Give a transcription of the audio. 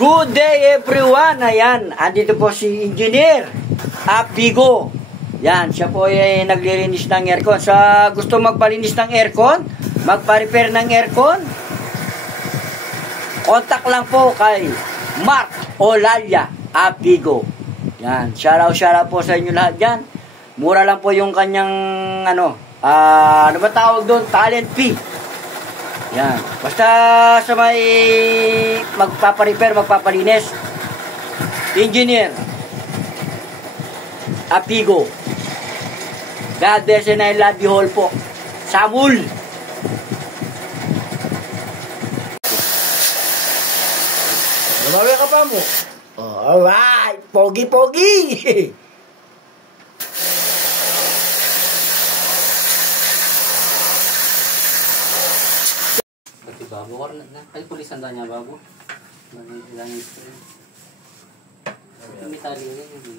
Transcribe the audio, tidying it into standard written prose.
Good day everyone. Ayan, andito po si Engineer Apigo. Yan, siya po ay naglilinis ng aircon. Sa gusto magpalinis ng aircon, magpa-repair ng aircon, contact lang po kay Mark Olalia Apigo. Yan, shout out po sa inyo lahat dyan. Mura lang po yung kanyang ano ba tawag doon? Talent fee. Yan. Basta sa may magpapa-repair, magpapalinis, Engineer Apigo. God bless and I love you all po. Samul! Lumawi ka pa mo. Oh, alright! Pogi-pogi! Babu kan ay pulisan tanya babu. Bagi langit. Ini tadi ini.